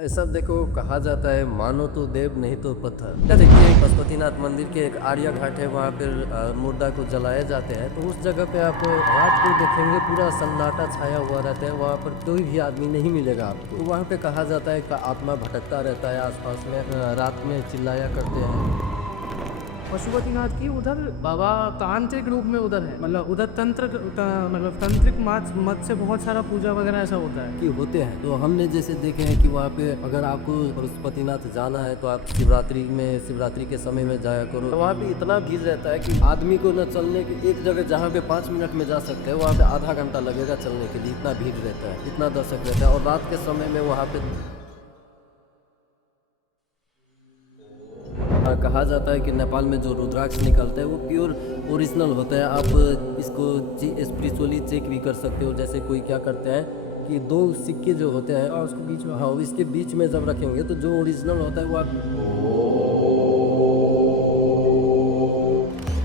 ऐसा देखो कहा जाता है, मानो तो देव नहीं तो पत्थर। क्या देखिए, पशुपतिनाथ मंदिर के एक आर्या घाट है, वहाँ पर मुर्दा को जलाए जाते हैं। तो उस जगह पे आप रात को देखेंगे, पूरा सन्नाटा छाया हुआ रहता है। वहाँ पर कोई भी आदमी नहीं मिलेगा आपको। तो वहाँ पे कहा जाता है कि आत्मा भटकता रहता है आसपास में, रात में चिल्लाया करते हैं। पशुपतिनाथ की उधर बाबा तांत्रिक रूप में उधर है, मतलब उधर मतलब तंत्रिक मत से बहुत सारा पूजा वगैरह ऐसा होता है। कि होते हैं। तो हमने जैसे देखे हैं कि वहाँ पे अगर आपको पशुपतिनाथ जाना है तो आप शिवरात्रि के समय में जाया करो। तो वहाँ पे इतना भीड़ रहता है कि आदमी को न चलने की, एक जगह जहाँ पे 5 मिनट में जा सकते हैं वहाँ पे आधा घंटा लगेगा चलने के लिए, इतना भीड़ रहता है, इतना दर्शक रहता है। और रात के समय में वहाँ पे कहा जाता है कि नेपाल में जो रुद्राक्ष निकलता है वो प्योर ओरिजिनल होता है। आप इसको स्पिरिचुअली चेक भी कर सकते हो। जैसे कोई क्या करते हैं कि दो सिक्के जो होते हैं और उसको बीच में, हाँ, इसके बीच में जब रखेंगे तो जो ओरिजिनल होता है वो आप।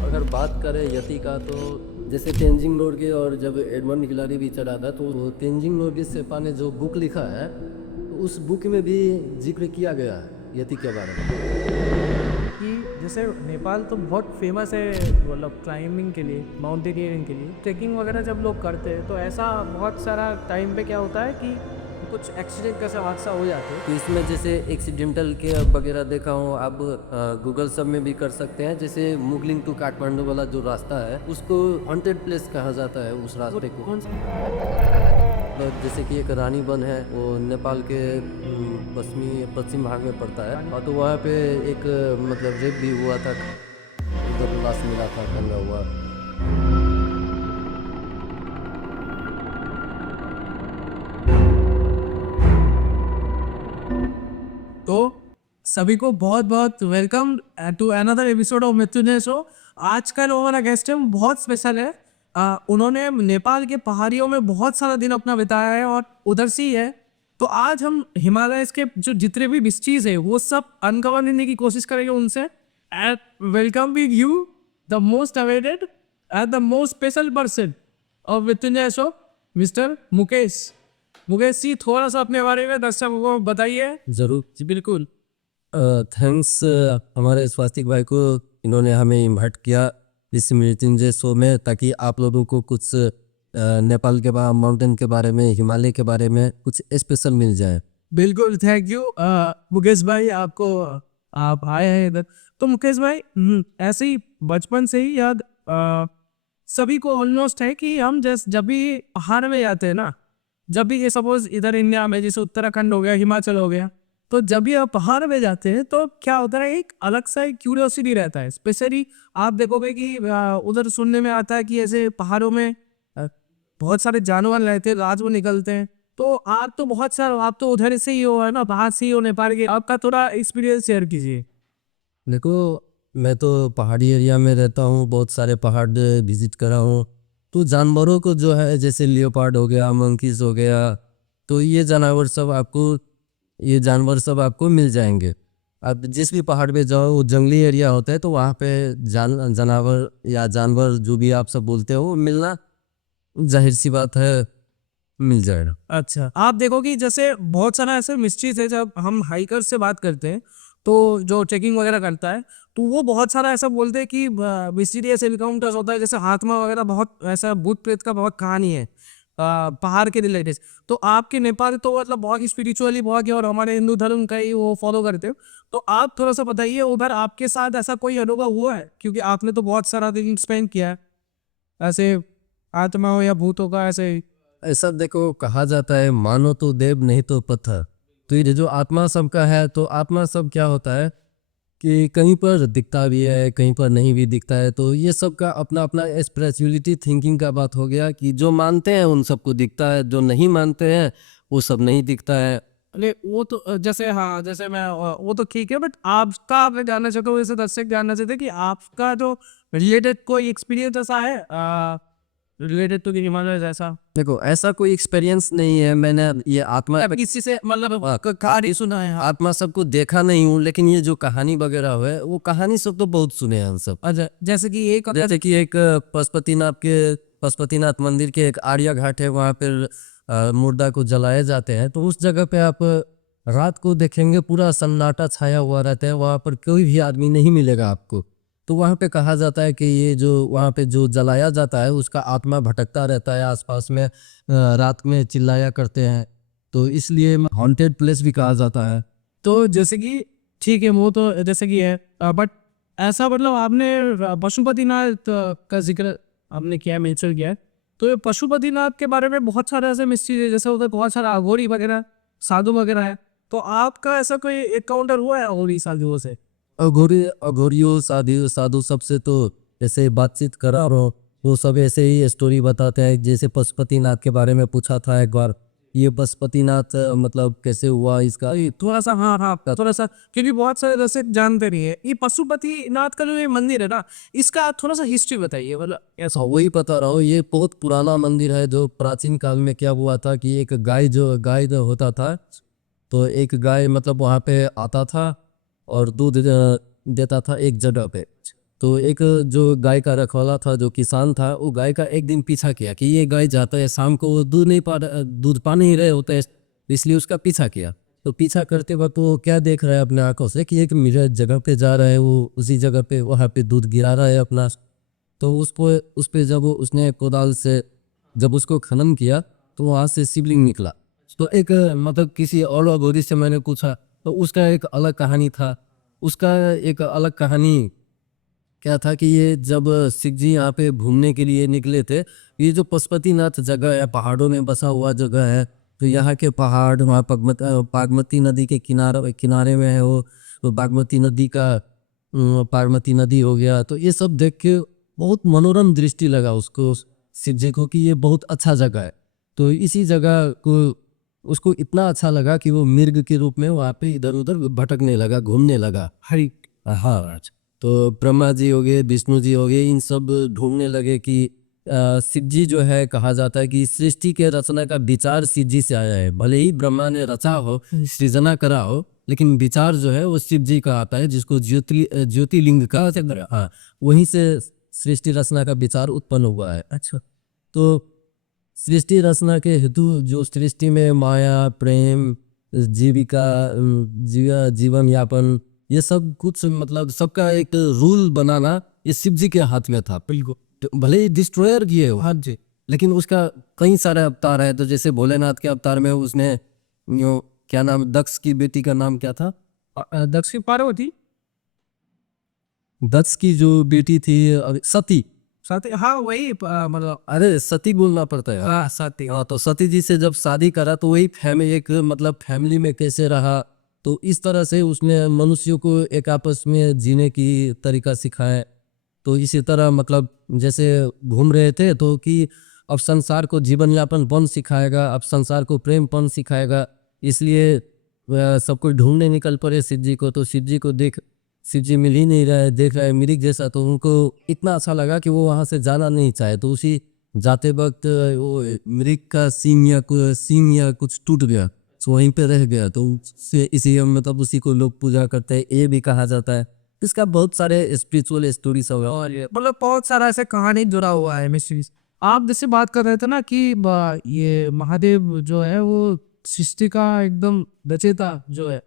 अगर बात करें यति का, तो जैसे तेंजिंग नोरगे, और जब एडमंड हिलारी भी चढ़ा था तो तेंजिंग नोरगे सेपा ने जो बुक लिखा है तो उस बुक में भी जिक्र किया गया है यति के बारे में। कि जैसे नेपाल तो बहुत फेमस है, मतलब क्लाइंबिंग के लिए, माउंटेनियरिंग के लिए, ट्रेकिंग वगैरह जब लोग करते हैं तो ऐसा बहुत सारा टाइम पे क्या होता है कि कुछ एक्सीडेंट का हादसा हो जाते हैं। तो इसमें जैसे एक्सीडेंटल के वगैरह देखा हूँ, आप गूगल सब में भी कर सकते हैं। जैसे मुगलिंग टू काठमांडू वाला जो रास्ता है उसको हॉन्टेड प्लेस कहा जाता है उस रास्ते को। तो जैसे कि एक रानी वन है, वो नेपाल के पश्चिम भाग में पड़ता है। और तो वहाँ पे एक मतलब रेप भी हुआ था, उधर लाश मिला था टंगा हुआ। तो सभी को बहुत बहुत welcome to another episode of Mrityunjay show. आज का जो हमारा गेस्ट है वो बहुत स्पेशल है। उन्होंने नेपाल के पहाड़ियों में बहुत सारा दिन अपना बिताया है और उधर से ही है। तो आज हम हिमालय के जो जितने भी मिस्ट्रीज है वो सब अनकवर करने की कोशिश करेंगे उनसे। And welcome with you the most awaited and the most special person of Mrityunjay show, mister Mukesh. Mukesh ji, थोड़ा सा अपने बारे में दर्शकों को बताइए। जरूर। जी बिल्कुल। थैंक्स हमारे स्वास्तिक भाई को, इन्होंने हमें इनवाइट किया इस मृत्युंजय शो में, ताकि आप लोगों को कुछ नेपाल के माउंटेन के बारे में, हिमालय के बारे में कुछ स्पेशल मिल जाए। बिल्कुल, थैंक यू मुकेश भाई, आपको आप आए हैं इधर। तो मुकेश भाई, ऐसे ही बचपन से ही याद सभी को ऑलमोस्ट है कि हम जब भी पहाड़ में जाते हैं ना, जब भी ये सपोज इधर इंडिया में जैसे उत्तराखंड हो गया, हिमाचल हो गया, तो जब भी आप पहाड़ में जाते हैं तो क्या होता है, एक अलग सा एक क्यूरियोसिटी रहता है। स्पेशली आप देखोगे कि उधर सुनने में आता है कि ऐसे पहाड़ों में अ, बहुत सारे जानवर रहते हैं, रात को निकलते हैं। तो आप तो बहुत सारा, आप तो उधर से ही हो, है ना, बाहर से ही हो, नेपाल के, आपका थोड़ा एक्सपीरियंस शेयर कीजिए। देखो, मैं तो पहाड़ी एरिया में रहता हूँ, बहुत सारे पहाड़ विजिट करा हूँ। तो जानवरों को जो है, जैसे लियोपार्ड हो गया, मंकीज हो गया, तो ये जानवर सब आपको मिल जाएंगे। आप जिस भी पहाड़ पे जाओ, वो जंगली एरिया होता है, तो वहाँ पे जानवर या जानवर जो भी आप सब बोलते हो वो मिलना जाहिर सी बात है, मिल जाएगा। अच्छा, आप देखो कि जैसे बहुत सारा ऐसे मिस्ट्रीज है, जब हम हाइकर से बात करते हैं तो जो ट्रेकिंग वगैरह करता है तो वो बहुत सारा ऐसा बोलते हैं कि मिस्टीरियस एनकाउंटर्स होता है, जैसे हाथमा वगैरह, बहुत ऐसा भूत प्रेत का बहुत कहानी है पहाड़ के रिलेटेड। तो आपके नेपाल तो मतलब बहुत स्पिरिचुअली बहुत है और हमारे हिंदू धर्म का ही वो फॉलो करते हो। तो आप थोड़ा सा बताइए, उधर आपके साथ ऐसा कोई अनुभव हुआ है, क्योंकि आपने तो बहुत सारा दिन स्पेंड किया है ऐसे आत्माओं या भूतों का ऐसे। ऐसा देखो कहा जाता है, मानो तो देव नहीं तो पत्थर। तो ये जो आत्मा सबका है, तो आत्मा सब क्या होता है कि कहीं पर दिखता भी है, कहीं पर नहीं भी दिखता है। तो ये सब का अपना अपना स्पिरिचुअलिटी थिंकिंग का बात हो गया, कि जो मानते हैं उन सबको दिखता है, जो नहीं मानते हैं वो सब नहीं दिखता है। अरे वो तो जैसे, हाँ, जैसे मैं वो तो ठीक है, बट आपका, आप जानना चाहते हो, जैसे दर्शक जानना चाहते हैं कि आपका जो रिलेटेड कोई एक्सपीरियंस ऐसा है रिलेटेड टू हिमालय जैसा। देखो, ऐसा कोई एक्सपीरियंस नहीं है। मैंने ये आत्मा किसी से मतलब हाँ, कहानी सुना है, हाँ। आत्मा सबको देखा नहीं हूँ, लेकिन ये जो कहानी वगैरह है वो कहानी सब तो बहुत सुने हैं हम सब। अच्छा, जैसे कि एक जैसे कि पशुपतिनाथ मंदिर के एक आर्या घाट है, वहाँ पर मुर्दा को जलाए जाते हैं। तो उस जगह पे आप रात को देखेंगे पूरा सन्नाटा छाया हुआ रहता है, वहाँ पर कोई भी आदमी नहीं मिलेगा आपको। तो वहाँ पे कहा जाता है कि ये जो वहाँ पे जो जलाया जाता है उसका आत्मा भटकता रहता है आसपास में, रात में चिल्लाया करते हैं, तो इसलिए हॉन्टेड प्लेस भी कहा जाता है। तो जैसे कि ठीक है, वो तो जैसे कि है, बट ऐसा मतलब आपने पशुपतिनाथ का जिक्र आपने किया, मेंशन किया है, तो ये पशुपतिनाथ के बारे में बहुत सारे ऐसे मिस्ट्री है, जैसे उधर बहुत सारा अघोरी वगैरह साधु वगैरह है, तो आपका ऐसा कोई एनकाउंटर हुआ है अघोरी साधुओं से? अघोरियों साधु साधु सबसे तो जैसे बातचीत करा और वो सब ऐसे ही स्टोरी बताते हैं। जैसे पशुपतिनाथ के बारे में पूछा था एक बार, ये पशुपतिनाथ मतलब कैसे हुआ इसका। थोड़ा सा, हाँ हाँ, थोड़ा सा, क्योंकि बहुत सारे दर्शक जानते नहीं है ये पशुपतिनाथ का जो ये मंदिर है ना, इसका थोड़ा सा हिस्ट्री बताइए, मतलब ऐसा। वही बता रहा हूँ, ये बहुत पुराना मंदिर है। जो प्राचीन काल में क्या हुआ था कि एक गाय जो होता था, तो एक गाय मतलब वहाँ पे आता था और दूध देता था एक जगह पे। तो एक जो गाय का रखवाला था, जो किसान था, वो गाय का एक दिन पीछा किया कि ये गाय जाता है शाम को, वो दूध पा नहीं रहे होते, इसलिए उसका पीछा किया। तो पीछा करते वक्त वो क्या देख रहा है अपने आंखों से कि एक मेरे जगह पे जा रहा है, वो उसी जगह पे वहाँ पे दूध गिरा रहा है अपना। तो उस पे जब उसने कोदाल से जब उसको खनन किया तो वहाँ से शिवलिंग निकला। तो एक मतलब किसी और अघोरी से मैंने पूछा तो उसका एक अलग कहानी था। उसका एक अलग कहानी क्या था कि ये जब सिख जी यहाँ पे घूमने के लिए निकले थे, ये जो पशुपतिनाथ जगह है पहाड़ों में बसा हुआ जगह है, तो यहाँ के पहाड़ वहाँ बागमती नदी के किनारे में है वो बागमती नदी का बागमती नदी हो गया। तो ये सब देख के बहुत मनोरम दृष्टि लगा उसको, शिव जी को, कि ये बहुत अच्छा जगह है। तो इसी जगह को उसको इतना अच्छा लगा कि वो मिर्ग के रूप में वहाँ पे इधर उधर भटकने लगा, घूमने लगा। हरी, हाँ, तो ब्रह्मा जी हो गए, विष्णु जी हो गए, इन सब ढूंढने लगे कि शिव जी जो है, कहा जाता है कि सृष्टि के रचना का विचार शिव जी से आया है। भले ही ब्रह्मा ने रचा हो, सृजना करा हो, लेकिन विचार जो है वो शिव जी का आता है, जिसको ज्योतिर्लिंग का, हाँ, वहीं से सृष्टि रचना का विचार उत्पन्न हुआ है। अच्छा, तो सृष्टि रचना के हेतु जो सृष्टि में माया, प्रेम, जीविका, जीवन यापन, ये सब कुछ मतलब सबका एक रूल बनाना ये शिव जी के हाथ में था। बिल्कुल। तो भले ही डिस्ट्रॉयर किए हो, हाँ जी। लेकिन उसका कई सारे अवतार है। तो जैसे भोलेनाथ के अवतार में उसने यो क्या नाम, दक्ष की बेटी का नाम क्या था? दक्ष की पार्वती, दक्ष की जो बेटी थी सती। साथ, हाँ वही, मतलब अरे सती बोलना पड़ता है। हाँ साथी। हाँ, तो सती जी से जब शादी करा तो वही फैमिली, एक मतलब फैमिली में कैसे रहा, तो इस तरह से उसने मनुष्यों को एक आपस में जीने की तरीका सिखाया। तो इसी तरह मतलब जैसे घूम रहे थे तो कि अब संसार को जीवन यापन पन सिखाएगा, अब संसार को प्रेम पन सिखाएगा, इसलिए सब कुछ ढूंढने निकल पड़े शिव जी को। तो शिव जी मिल ही नहीं रहा है, देख रहा है मिरिक जैसा, तो उनको इतना अच्छा लगा कि वो वहाँ से जाना नहीं चाहे। तो उसी जाते वक्त वो मिरिक का सींग या कुछ टूट गया, तो वहीं पे रह गया। तो उससे इसी मतलब उसी को लोग पूजा करते हैं, ये भी कहा जाता है। इसका बहुत सारे स्पिरिचुअल स्टोरी सब है। और ये मतलब बहुत सारा ऐसे कहानी जुड़ा हुआ है मिस्ट्रीज। आप जैसे बात कर रहे थे ना कि ये महादेव जो है वो सृष्टि का एकदम रचयिता जो है,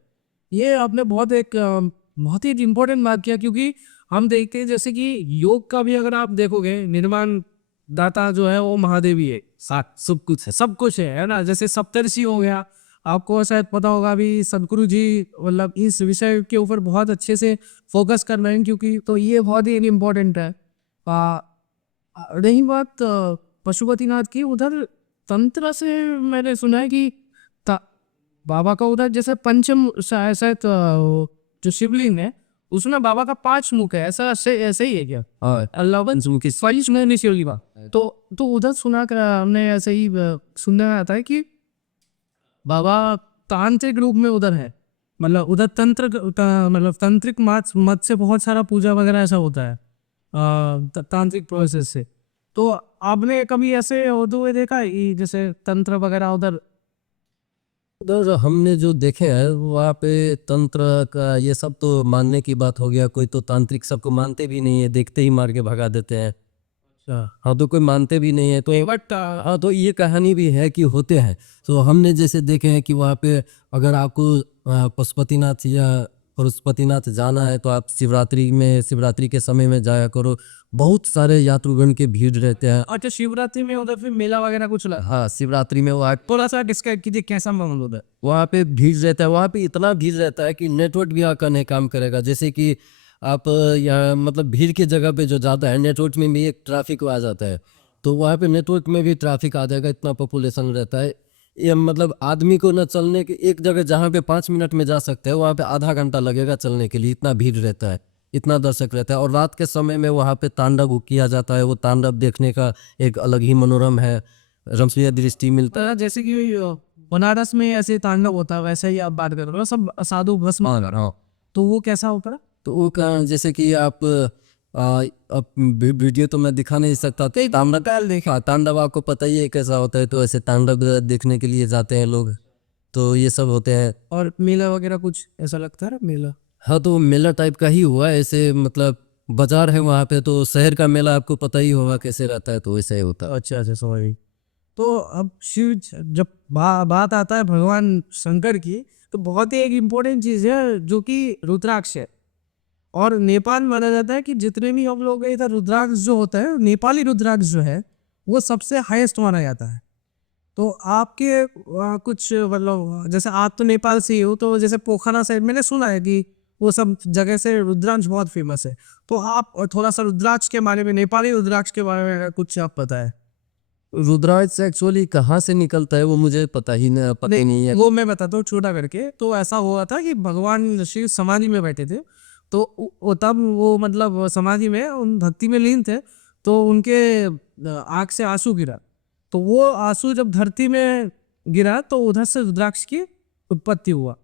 ये आपने बहुत ही इम्पोर्टेंट बात किया, क्योंकि हम देखते हैं जैसे कि योग का भी अगर आप देखोगे, निर्माण दाता जो है वो महादेव ही है, साथ सब कुछ है ना। जैसे सप्तर्षि हो गया, आपको शायद पता होगा, अभी सदगुरु जी मतलब इस विषय के ऊपर बहुत अच्छे से फोकस कर रहे हैं, क्योंकि तो ये बहुत ही इम्पोर्टेंट है। रही बात पशुपतिनाथ की, उधर तंत्र से मैंने सुना है कि बाबा का उधर जैसे पंचम शायद जो शिवलिंग है उसमें बाबा का 5 मुख है, ऐसा ही है क्या? अल्लाह की 22 में शिवलिंग। तो उधर सुना कर हमने ऐसे ही सुनने में आता है कि बाबा तांत्रिक रूप में उधर है, मतलब उधर मतलब तांत्रिक मत से बहुत सारा पूजा वगैरह ऐसा होता है तांत्रिक प्रोसेस से। तो आपने कभी ऐसे होते हुए देखा है कि जैसे तंत्र वगैरह उधर? उधर हमने जो देखे हैं वहाँ पे तंत्र का ये सब तो मानने की बात हो गया, कोई तो तांत्रिक सबको मानते भी नहीं है, देखते ही मार के भगा देते हैं। हाँ तो कोई मानते भी नहीं है तो बट हाँ तो ये कहानी भी है कि होते हैं। तो हमने जैसे देखे हैं कि वहाँ पे अगर आपको पशुपतिनाथ या पशुपतिनाथ जाना है तो आप शिवरात्रि के समय में जाया करो। बहुत सारे यात्रुगण के भीड़ रहते हैं। अच्छा, शिवरात्रि में उधर फिर मेला वगैरह कुछ लगा? हाँ शिवरात्रि में वहाँ थोड़ा सा डिस्क्राइब कीजिए कैसा माहौल होता है? वहाँ पे भीड़ रहता है। वहाँ पे इतना भीड़ रहता है कि नेटवर्क भी आकर नहीं काम करेगा। जैसे कि आप यहाँ मतलब भीड़ की जगह पे जो जाता है नेटवर्क में भी एक ट्रैफिक आ जाता है, तो वहाँ पे नेटवर्क में भी ट्रैफिक आ जाएगा। इतना पॉपुलेशन रहता है। ये मतलब आदमी को न चलने के एक जगह जहाँ पे 5 मिनट में जा सकते हैं वहाँ पे आधा घंटा लगेगा चलने के लिए, इतना भीड़ रहता है, इतना दर्शक रहता है। और रात के समय में वहाँ पे तांडव किया जाता है। वो तांडव देखने का एक अलग ही मनोरम है, रमणीय दृष्टि मिलता है। जैसे कि बनारस में ऐसे तांडव होता है वैसे ही आप बात कर रहे हो, सब साधु भस्म। हाँ तो वो कैसा होता है? तो वो जैसे कि आप अब वीडियो तो मैं दिखा नहीं सकता। तांडव देखा, तांडव आपको पता ही है कैसा होता है। तो ऐसे तांडव देखने के लिए जाते हैं लोग, तो ये सब होते हैं। और मेला वगैरह कुछ ऐसा लगता है मेला? हाँ तो मेला टाइप का ही हुआ है ऐसे, मतलब बाजार है वहाँ पे, तो शहर का मेला आपको पता ही होगा कैसे रहता है, तो वैसे ही होता है। अच्छा अच्छा, समझ गई। तो अब शिव जब बात आता है भगवान शंकर की, तो बहुत ही एक इम्पोर्टेंट चीज़ है जो कि रुद्राक्ष है। और नेपाल में माना जाता है कि जितने भी हम लोग इधर रुद्राक्ष जो होता है, नेपाली रुद्राक्ष जो है वो सबसे हाईएस्ट माना जाता है। तो आपके कुछ मतलब जैसे आप तो नेपाल से ही हो, तो जैसे पोखरा साइड मैंने सुना है कि वो सब जगह से रुद्राक्ष बहुत फेमस है। तो आप और थोड़ा सा रुद्राक्ष के बारे में, नेपाली रुद्राक्ष के बारे में कुछ आप पता है? रुद्राक्ष एक्चुअली कहाँ से निकलता है वो मुझे पता ही नहीं है। वो मैं बताता हूँ छोटा करके। तो ऐसा हुआ था कि भगवान शिव समाधि में बैठे थे, तो तब वो मतलब समाधि में उन भक्ति में लीन थे, तो उनके आँख से आंसू गिरा। तो वो आंसू जब धरती में गिरा तो उधर से रुद्राक्ष की उत्पत्ति हुआ।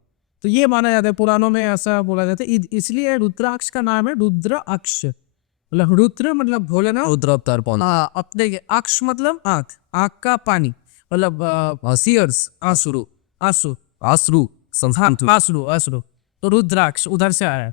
तो ये माना जाता है, पुराणों में ऐसा बोला जाता है। इसलिए रुद्राक्ष का नाम है रुद्राक्ष। मतलब रुद्र मतलब भोलेनाथ, रुद्र अवतार पौन हाँ अब देखिए, अक्ष मतलब आँख, आँख का पानी, मतलब सीयर्स, आंसू, आंसू, आश्रु संस्कृत में। आंसू, आंसू। तो रुद्राक्ष उधर से आया है।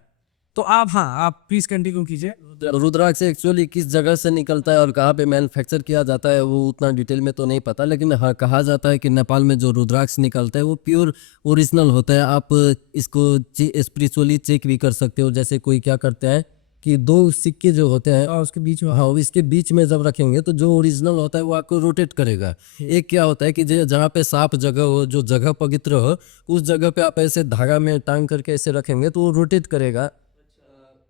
तो आप, हाँ आप प्लीज कंटिन्यू कीजिए। रुद्राक्ष एक्चुअली किस जगह से निकलता है और कहाँ पे मैन्युफैक्चर किया जाता है वो उतना डिटेल में तो नहीं पता, लेकिन हाँ कहा जाता है कि नेपाल में जो रुद्राक्ष निकलता है वो प्योर ओरिजिनल होता है। आप इसको स्पिरिचुअली चेक भी कर सकते हो। जैसे कोई क्या करते हैं कि दो सिक्के जो होते हैं और उसके बीच में, हाँ इसके बीच में जब रखेंगे तो जो ओरिजिनल होता है वो आपको रोटेट करेगा। एक क्या होता है कि जहाँ पे साफ जगह हो, जो जगह पवित्र हो, उस जगह पे आप ऐसे धागा में टांग करके ऐसे रखेंगे तो वो रोटेट करेगा।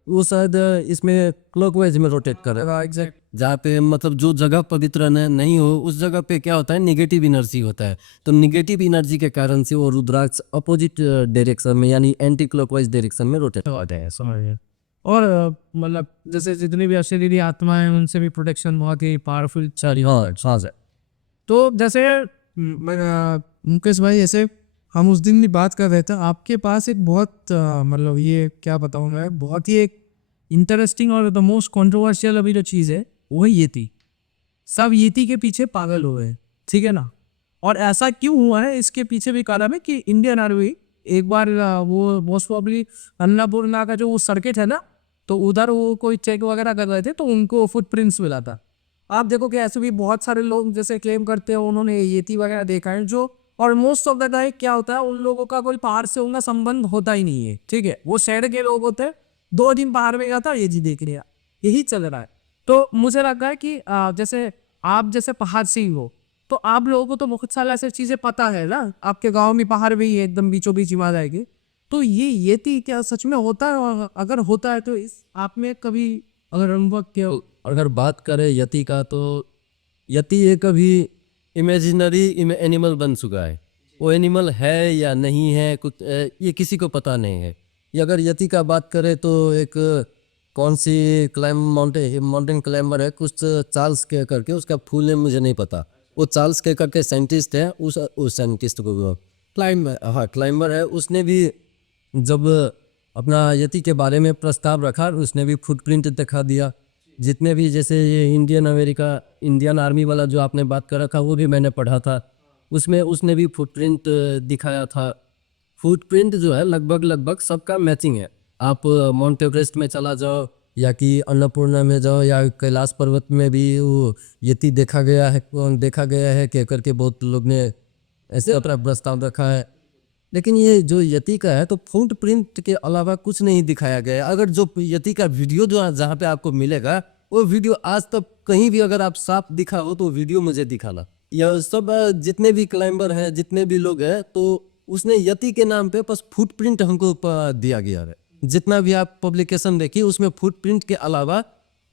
वो शायद इसमें क्लॉकवाइज में रोटेट करेगा। एग्जैक्ट। जहाँ पे मतलब जो जगह पवित्र नहीं हो उस जगह पे क्या होता है, निगेटिव एनर्जी होता है। तो निगेटिव एनर्जी के कारण से वो रुद्राक्ष अपोजिट डायरेक्शन में यानी एंटी क्लॉकवाइज डायरेक्शन में रोटेट होता है। समझिए। और मतलब जैसे जितनी भी अशरीरी आत्माएं हैं उनसे भी प्रोटेक्शन बहुत ही पावरफुल चलिए हाँ सांस है। तो जैसे मुकेश भाई, ऐसे हम उस दिन भी बात कर रहे थे, आपके पास एक बहुत मतलब ये क्या बताऊँ मैं, बहुत ही एक इंटरेस्टिंग और द मोस्ट कंट्रोवर्शियल अभी जो चीज़ है वो है येती। सब येती के पीछे पागल हो गए, ठीक है ना? और ऐसा क्यों हुआ है इसके पीछे भी कारण है कि इंडियन आर्मी एक बार वो मोस्ट प्रॉब्ली अन्नपूर्णा का जो वो सर्किट है ना, तो उधर वो कोई चेक वगैरह कर रहे थे तो उनको फुटप्रिंट्स मिला था। आप देखो कि ऐसे भी बहुत सारे लोग जैसे क्लेम करते हैं उन्होंने येती वगैरह देखा है, जो और मोस्ट ऑफ द टाइम क्या होता है, उन लोगों का कोई पहाड़ से उनका संबंध होता ही नहीं है, ठीक है? वो शहर के लोग होते हैं, 2 दिन पहाड़ में गया था ये जी देख लिया, यही चल रहा है। तो मुझे लगा है कि जैसे आप जैसे पहाड़ से ही हो, तो आप लोगों को तो बहुत सारी ऐसी चीजें पता है ना, आपके गांव में पहाड़ भी है एकदम बीचों बीच हिमा जाएगी। तो ये येती क्या सच में होता है? और अगर होता है तो इस आप में कभी अगर अनुभव किया हो? अगर बात करें यति का, तो यति एक अभी इमेजिनरी एनिमल बन चुका है। वो एनिमल है या नहीं है कुछ ये किसी को पता नहीं है। ये अगर यति का बात करें तो एक कौन सी माउंटेन क्लाइंबर है कुछ चार्ल्स के करके, उसका फुल नेम मुझे नहीं पता। वो चार्ल्स के करके साइंटिस्ट है। उस साइंटिस्ट को क्लाइंबर है। उसने भी जब अपना यति के बारे में प्रस्ताव रखा, उसने भी फुटप्रिंट दिखा दिया। जितने भी जैसे ये इंडियन आर्मी वाला जो आपने बात कर रखा वो भी मैंने पढ़ा था, उसमें उसने भी फुटप्रिंट दिखाया था। फुटप्रिंट जो है लगभग सबका मैचिंग है। आप माउंट एवरेस्ट में चला जाओ, या कि अन्नपूर्णा में जाओ या कैलाश पर्वत में भी वो यति देखा गया है कह करके बहुत लोग ने ऐसे अपना प्रस्ताव रखा है। लेकिन ये जो यति का है तो फुट प्रिंट के अलावा कुछ नहीं दिखाया गया है। अगर जो यति का वीडियो जो जहाँ पे आपको मिलेगा वो वीडियो आज तक कहीं भी अगर आप साफ दिखा हो तो वीडियो मुझे दिखाना। यह सब जितने भी क्लाइंबर हैं जितने भी लोग हैं तो उसने यति के नाम पे बस फुटप्रिंट हमको दिया गया है। जितना भी आप पब्लिकेशन देखिए उसमें फुटप्रिंट के अलावा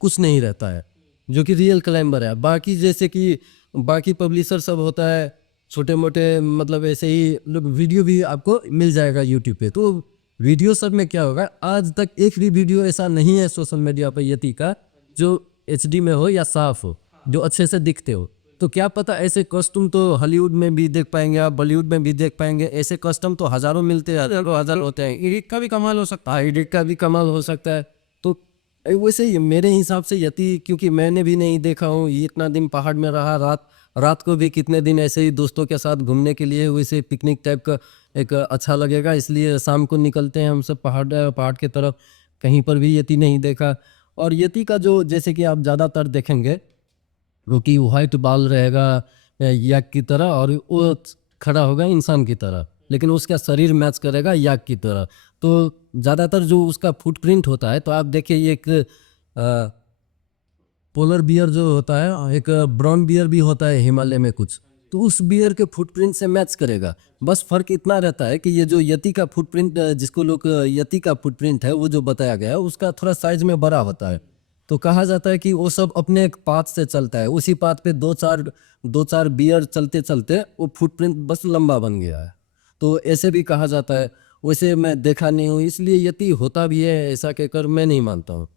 कुछ नहीं रहता है जो कि रियल क्लाइंबर है। बाकी जैसे कि बाकी पब्लिशर सब होता है छोटे मोटे, मतलब ऐसे ही लोग वीडियो भी आपको मिल जाएगा यूट्यूब पे। तो वीडियो सब में क्या होगा, आज तक एक भी वीडियो ऐसा नहीं है सोशल मीडिया पर यति का जो HD में हो या साफ हो, जो अच्छे से दिखते हो। तो क्या पता ऐसे कस्टम तो हॉलीवुड में भी देख पाएंगे आप, बॉलीवुड में भी देख पाएंगे। ऐसे कस्टम तो हज़ारों मिलते हैं, हज़ार होते हैं। एडिट का भी कमाल हो सकता है, एडिट का भी कमाल हो सकता है। तो वैसे ही मेरे हिसाब से यति, क्योंकि मैंने भी नहीं देखा हूँ, ये इतना दिन पहाड़ में रहा, रात को भी कितने दिन ऐसे ही दोस्तों के साथ घूमने के लिए, वैसे पिकनिक टाइप का एक अच्छा लगेगा, इसलिए शाम को निकलते हैं हम सब पहाड़ के तरफ। कहीं पर भी यति नहीं देखा। और यति का जो जैसे कि आप ज़्यादातर देखेंगे वो कि वाइट बाल रहेगा याक की तरह और वो खड़ा होगा इंसान की तरह, लेकिन उसका शरीर मैच करेगा याक की तरह। तो ज़्यादातर जो उसका फुटप्रिंट होता है, तो आप देखिए एक पोलर बियर जो होता है, एक ब्राउन बियर भी होता है हिमालय में कुछ, तो उस बियर के फुटप्रिंट से मैच करेगा। बस फर्क इतना रहता है कि ये जो यति का फुटप्रिंट, जिसको लोग यति का फुटप्रिंट है, वो जो बताया गया है उसका थोड़ा साइज में बड़ा होता है। तो कहा जाता है कि वो सब अपने एक पाथ से चलता है, उसी पाथ पे दो चार बियर चलते चलते वो फुटप्रिंट बस लंबा बन गया है। तो ऐसे भी कहा जाता है। वैसे मैं देखा नहीं हूँ, इसलिए यति होता भी है ऐसा कहकर मैं नहीं मानता हूँ।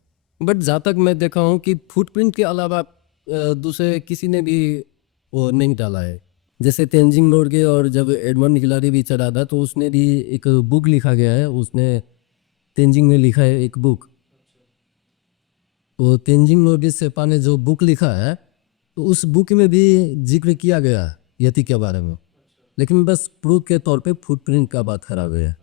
बट जहाँ तक मैं देखा हूँ कि फुटप्रिंट के अलावा दूसरे किसी ने भी वो नहीं डाला है। जैसे तेंजिंग नोर्गे और जब एडमंड हिलारी भी चढ़ा था तो उसने भी एक बुक लिखा गया है, उसने तेंजिंग में लिखा है एक बुक। तो तेंजिंग नोर्गे सेपा ने जो बुक लिखा है तो उस बुक में भी जिक्र किया गया है यति के बारे में, लेकिन बस प्रूफ के तौर पे फुटप्रिंट का बात खराब है।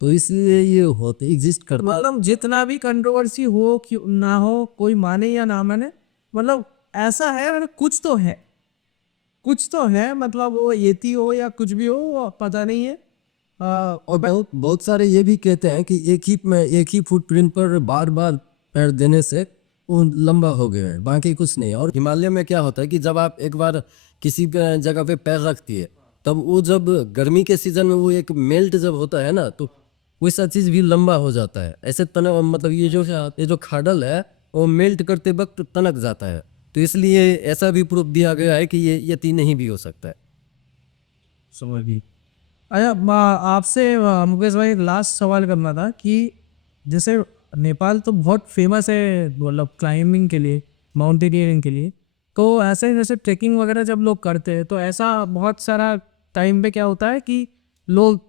तो इसलिए ये होते एग्जिस्ट करता। मतलब जितना भी कंट्रोवर्सी हो कि ना हो, कोई माने या ना माने, मतलब ऐसा है, अगर कुछ तो है, कुछ तो है, मतलब वो येती हो या कुछ भी हो, वो पता नहीं है। और बहुत सारे ये भी कहते हैं कि एक ही फुटप्रिंट पर बार बार पैर देने से वो लंबा हो गया है, बाकी कुछ नहीं। और हिमालय में क्या होता है कि जब आप एक बार किसी जगह पे पैर रखती है, तब वो जब गर्मी के सीजन में वो एक मेल्ट जब होता है ना, तो वैसा चीज़ भी लंबा हो जाता है। ऐसे तन मतलब ये जो खाडल है वो मेल्ट करते वक्त तनक जाता है। तो इसलिए ऐसा भी प्रूफ दिया गया है कि ये यति नहीं भी हो सकता है। समझ गई। अच्छा, आपसे मुकेश भाई लास्ट सवाल करना था कि जैसे नेपाल तो बहुत फेमस है, मतलब क्लाइंबिंग के लिए, माउंटेनियरिंग के लिए। तो ऐसे जैसे ट्रेकिंग वगैरह जब लोग करते हैं तो ऐसा बहुत सारा टाइम पे क्या होता है कि लोग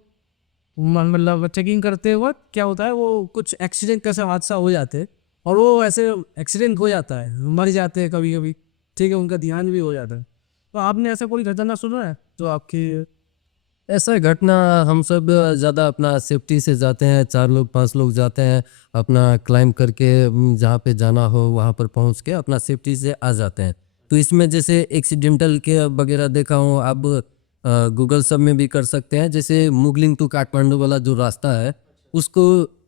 मतलब ट्रेकिंग करते वक्त क्या होता है, वो कुछ एक्सीडेंट कैसे हादसा हो जाते हैं, और वो ऐसे एक्सीडेंट हो जाता है, मर जाते हैं कभी कभी, ठीक है, उनका ध्यान भी हो जाता है। तो आपने ऐसा कोई घटना सुना है जो आपकी? ऐसा घटना हम सब ज़्यादा अपना सेफ्टी से जाते हैं, 4 लोग 5 लोग जाते हैं अपना क्लाइंब करके, जहाँ पे जाना हो वहाँ पर पहुँच के अपना सेफ्टी से आ जाते हैं। तो इसमें जैसे एक्सीडेंटल के वगैरह देखा हूँ, आप गूगल सब में भी कर सकते हैं। जैसे मुगलिंग टू काठमांडू वाला जो रास्ता है उसको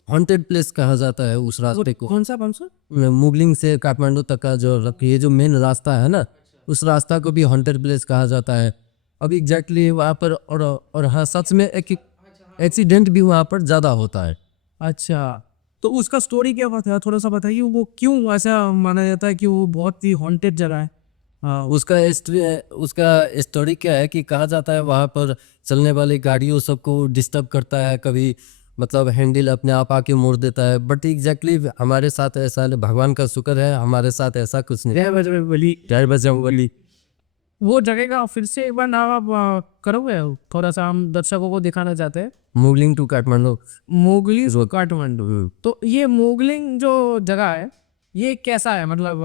हॉन्टेड प्लेस कहा जाता है। उस रास्ते को कौन सा मुगलिंग से काठमांडू तक का ये जो मेन रास्ता है ना, उस रास्ता को भी हॉन्टेड प्लेस कहा जाता है। अब एग्जैक्टली वहाँ पर और हाँ, सच में एक एक्सीडेंट भी वहाँ पर ज़्यादा होता है। अच्छा, तो उसका स्टोरी क्या बात है, थोड़ा सा बताइए, वो क्यों ऐसा माना जाता है कि वो बहुत ही हॉन्टेड जगह है? हाँ, उसका स्टोरी क्या है कि कहा जाता है वहाँ पर चलने वाली गाड़ियों सबको डिस्टर्ब करता है, कभी मतलब हैंडल अपने आप आके मोड़ देता है। बट एग्जैक्टली हमारे साथ ऐसा नहीं, भगवान का शुक्र है हमारे साथ ऐसा कुछ नहीं। जय बजरंगबली। वो जगह का फिर से एक बार नाम आप करोगे, थोड़ा सा हम दर्शकों को दिखाना चाहते हैं। मुगलिंग टू काठमांडू। मोगली काठमांडू। तो ये मोगलिंग जो जगह है ये कैसा है, मतलब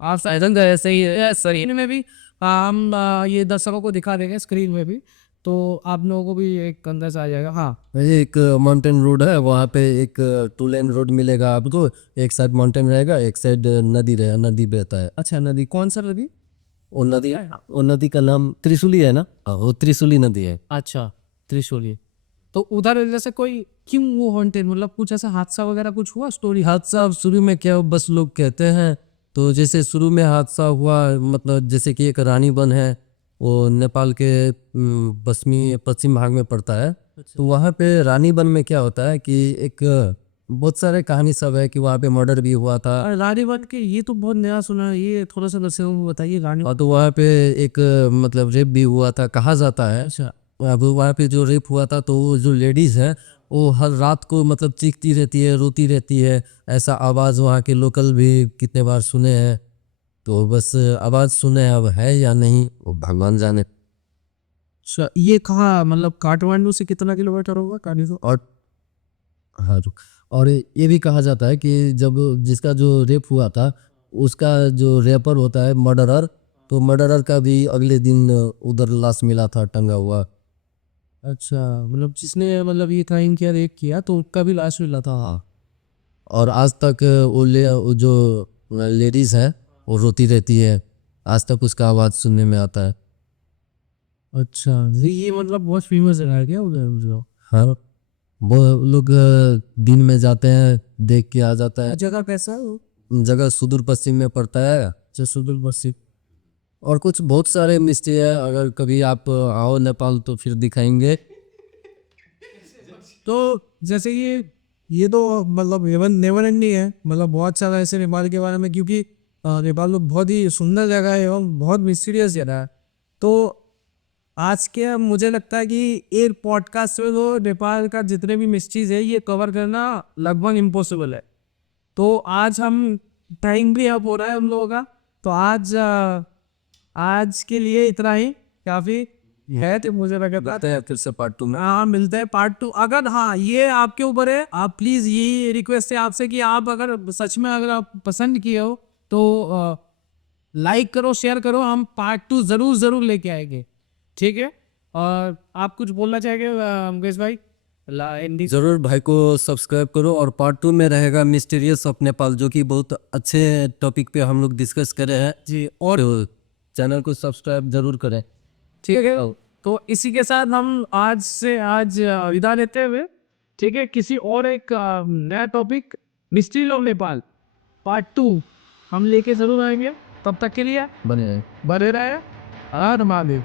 आप शायद ऐसे ही है, स्क्रीन में भी हम ये दर्शकों को दिखा देंगे, स्क्रीन में भी। तो आप लोगों को भी एक अंदाजा आ जाएगा। हाँ एक माउंटेन रोड है, वहाँ पे एक 2 लेन रोड मिलेगा आपको। एक साइड माउंटेन रहेगा, एक साइड नदी रहे, नदी बहता है। अच्छा, नदी कौन सा नदी? वो नदी का नाम त्रिशूली है ना। हाँ, वो त्रिशूली नदी है। अच्छा, त्रिशूली। तो उधर जैसे कोई क्यों वो हॉन्टेड, मतलब कुछ ऐसा हादसा वगैरह कुछ हुआ स्टोरी? हादसा अब शुरू में क्या, बस लोग कहते हैं। तो जैसे शुरू में हादसा हुआ, मतलब जैसे कि एक रानी बन है, वो नेपाल के पश्चिमी पश्चिम भाग में पड़ता है। तो वहाँ पे रानी बन में क्या होता है कि एक बहुत सारे कहानी सब है कि वहाँ पे मर्डर भी हुआ था। रानी बन के, ये तो बहुत नया सुना है, ये थोड़ा सा दर्शकों को बताइए रानी। और तो वहाँ पे एक मतलब रेप भी हुआ था, कहा जाता है। अच्छा, अब वहाँ पे जो रेप हुआ था, तो वो जो लेडीज है वो हर रात को मतलब चीखती रहती है, रोती रहती है। ऐसा आवाज़ वहाँ के लोकल भी कितने बार सुने हैं। तो बस आवाज़ सुने, अब है या नहीं वो भगवान जाने। अच्छा, ये कहाँ, मतलब काठमांडू से कितना किलोमीटर होगा काठमांडू? और हाँ और ये भी कहा जाता है कि जब जिसका जो रेप हुआ था, उसका जो रेपर होता है मर्डरर, तो मर्डरर का भी अगले दिन उधर लाश मिला था टंगा हुआ। अच्छा, मतलब जिसने मतलब ये क्राइम किया, रेप किया, तो उसका भी लाश मिला था। हाँ, और आज तक वो जो लेडीज है वो रोती रहती है, आज तक उसका आवाज़ सुनने में आता है। अच्छा, ये मतलब बहुत फेमस है क्या उधर? हाँ, वो लोग दिन में जाते हैं, देख के आ जाता है। जगह कैसा है वो? जगह सुदूर पश्चिम में पड़ता है। जसोदल बस्ती। और कुछ बहुत सारे मिस्ट्री है, अगर कभी आप आओ नेपाल तो फिर दिखाएंगे। तो जैसे ये तो मतलब नेवर नेवर एंडिंग है, मतलब बहुत सारा ऐसे नेपाल के बारे में, क्योंकि नेपाल तो बहुत ही सुंदर जगह है एवं बहुत मिस्टीरियस जगह है। तो आज के मुझे लगता है कि एक पॉडकास्ट में तो नेपाल का जितने भी मिस्ट्रीज है ये कवर करना लगभग इम्पॉसिबल है। तो आज हम, टाइम भी अब हो रहा है हम लोगों का, तो आज के लिए इतना ही काफ़ी है। तो मुझे लगता बताते हैं फिर से पार्ट 2 में। हाँ, मिलते हैं पार्ट 2। अगर हाँ, ये आपके ऊपर है, आप प्लीज़, ये रिक्वेस्ट है आपसे कि आप अगर सच में अगर आप पसंद किए हो तो लाइक करो, शेयर करो, हम पार्ट 2 ज़रूर ज़रूर लेके आएंगे। ठीक है? और आप कुछ बोलना चाहेंगे मुकेश भाई? एंडिंग। ज़रूर भाई को सब्सक्राइब करो, और पार्ट 2 में रहेगा मिस्टीरियस ऑफ नेपाल, जो कि बहुत अच्छे टॉपिक पे हम लोग डिस्कस करे हैं जी, और तो चैनल को सब्सक्राइब जरूर करें। ठीक है, तो इसी के साथ हम आज विदा लेते हुए, ठीक है, किसी और एक नया topic, mystery of Nepal part 2 हम लेके जरूर आएंगे। तब तक के लिए बने रहें। बने रहे। हर महादेव।